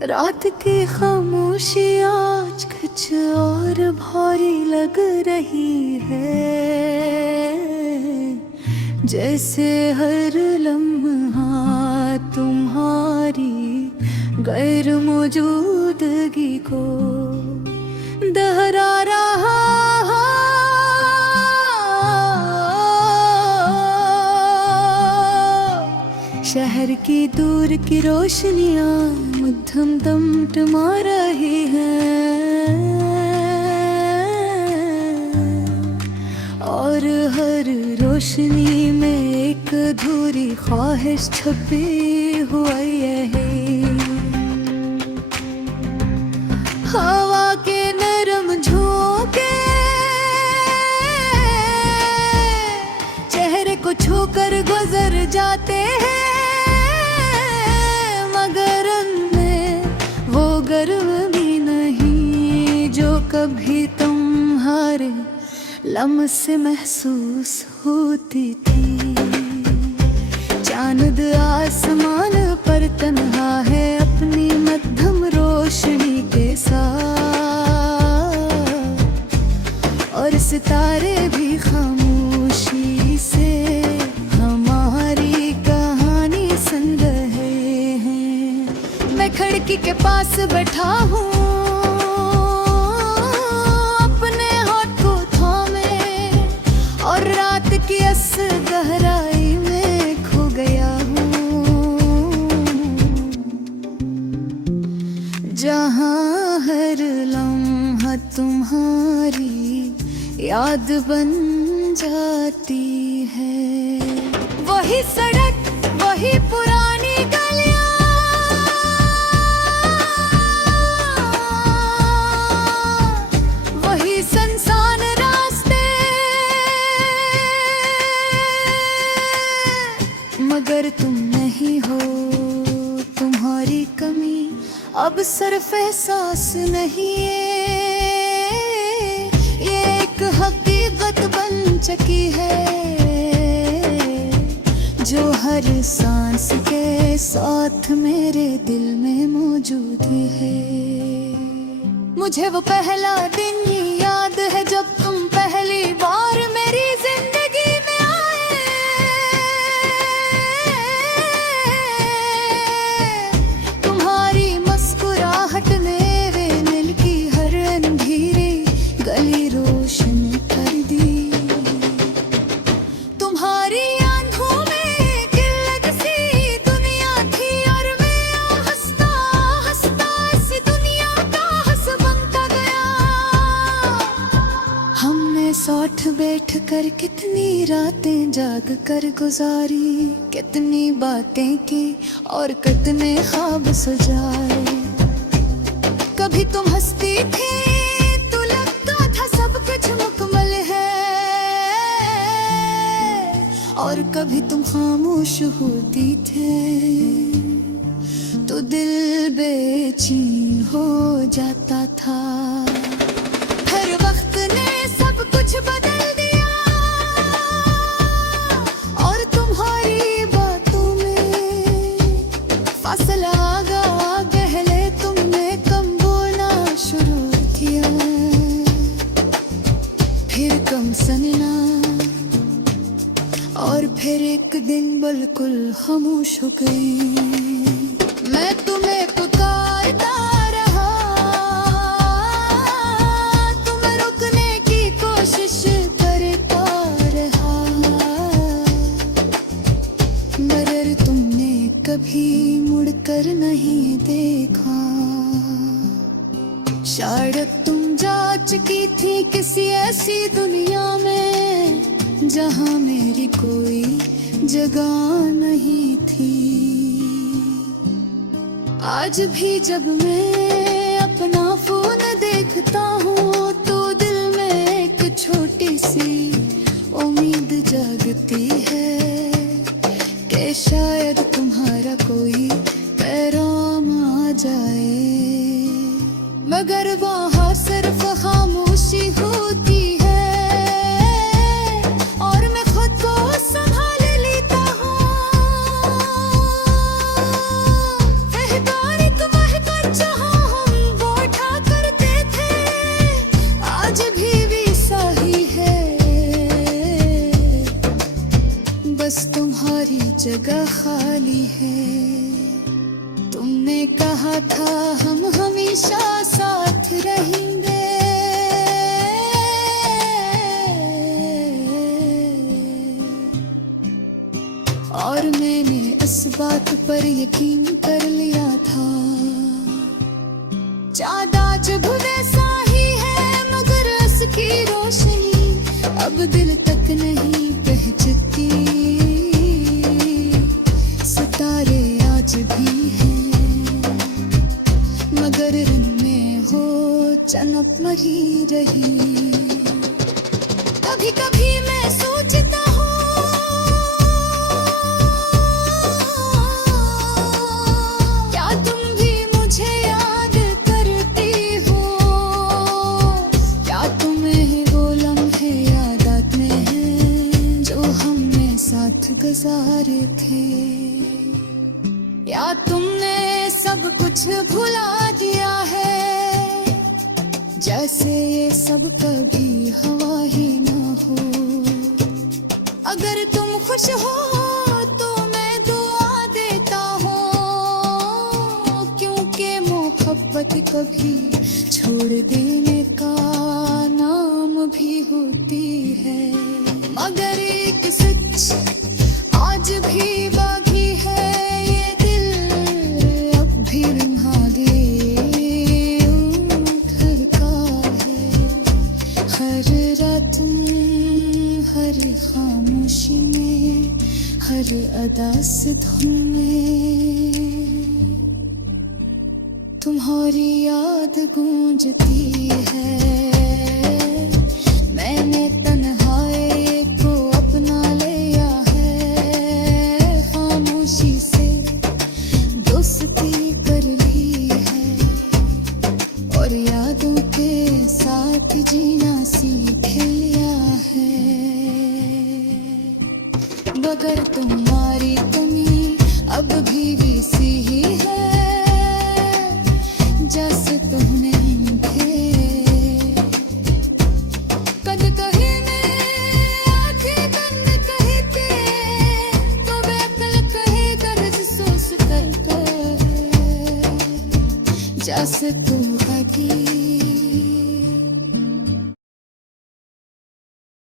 रात की खामोशी आज कुछ और भारी लग रही है, जैसे हर लम्हा तुम्हारी गैर मौजूदगी को दोहरा रहा। शहर की दूर की रोशनियां मध्यम दम टमा रही हैं, और हर रोशनी में एक अधूरी ख्वाहिश छुपी हुई है। हवा के नरम झोंके चेहरे को छूकर गुजर जाते हैं, गर्व भी नहीं जो कभी तुम्हारे लम्हे से महसूस होती थी। चांद आसमान पर तन्हा है अपनी मध्यम रोशनी के साथ, और सितारे भी खामोशी से हमारी कहानी सुन रहे हैं। मैं खिड़की के पास बैठा हूँ, अपने हाथ को थामे, और रात की इस गहराई में खो गया हूँ, जहाँ हर लम्हा तुम्हारी याद बन जाती है। वही सड़क, वही पुरानी गलियाँ, संसान रास्ते, मगर तुम नहीं हो। तुम्हारी कमी अब सिर्फ एहसास नहीं है, ये एक हकीकत बन चुकी है, जो हर सांस के साथ मेरे दिल में मौजूद है। मुझे वो पहला दिन याद है जब तुम पहली बार मेरी जिंदगी में आए। तुम्हारी मुस्कुराहट ने वे दिल की हर अंधेरी गली रोशन कर दी। तुम्हारी आंखों में किल्लत सी दुनिया थी, और मैं हंसता हंसता इस दुनिया का हंस बनता गया। हमने साथ बैठ कर कितनी रातें जाग कर गुजारी, कितनी बातें की और कितने ख्वाब सजाए। कभी तुम हंसती थी तो लगता था सब कुछ मुकम्मल है, और कभी तुम खामोश होती थे तो दिल बेचैन हो जाता था। हर वक्त ने सब कुछ बदल दिया, और तुम्हारी बातों में फासला आ गहले तुमने कम बोलना शुरू किया, फिर कम सुनना, और फिर एक दिन बिल्कुल खामोश हो गई। मैं तुम्हें पुकारता रहा, तुम रुकने की कोशिश करता रहा, मगर तुमने कभी मुड़कर नहीं देखा। शायद तुम जा चुकी थी किसी ऐसी दुनिया में जहाँ मेरी कोई जगह नहीं थी। आज भी जब मैं अपना फोन देखता हूँ तो दिल में एक छोटी सी उम्मीद जागती है कि शायद तुम्हारा कोई पैगाम आ जाए, मगर वहाँ सिर्फ खामोशी हो वाली है। तुमने कहा था हम हमेशा साथ रहेंगे, और मैंने इस बात पर यकीन कर लिया था। चाँद आज वैसा ही है मगर उसकी रोशनी अब दिल तक नहीं पहुंचती। सितारे आज भी हैं मगर इनमें हो चमक नहीं रही। कभी कभी मैं सोचता हूँ क्या तुम भी मुझे याद करती हो, क्या तुम्हें वो लम्हे याद आते हैं जो हमने साथ गुजारे थे, या तुमने सब कुछ भुला दिया है जैसे ये सब कभी हवा ही ना हो। अगर तुम खुश हो तो मैं दुआ देता हूँ, क्योंकि मोहब्बत कभी छोड़ देने का नाम भी होती है। मगर एक सच आज भी बाकी है, ये दिल अब भी तुम्हारे धड़का है। हर रात हर खामोशी में हर अदा से धुन में तुम्हारी याद गूंजती है। मैंने तन्हाई को अपना लिया है, खामोशी से दोस्ती कर ली है, और यादों के साथ जीना सीख लिया है। मगर तुम्हारी कमी अब भी वैसी ही है जैसे तुमने थे। कद कहे में आंखें बंद कहते तो बेअक्ल कहे कर्ज सोच करते, जैसे तुम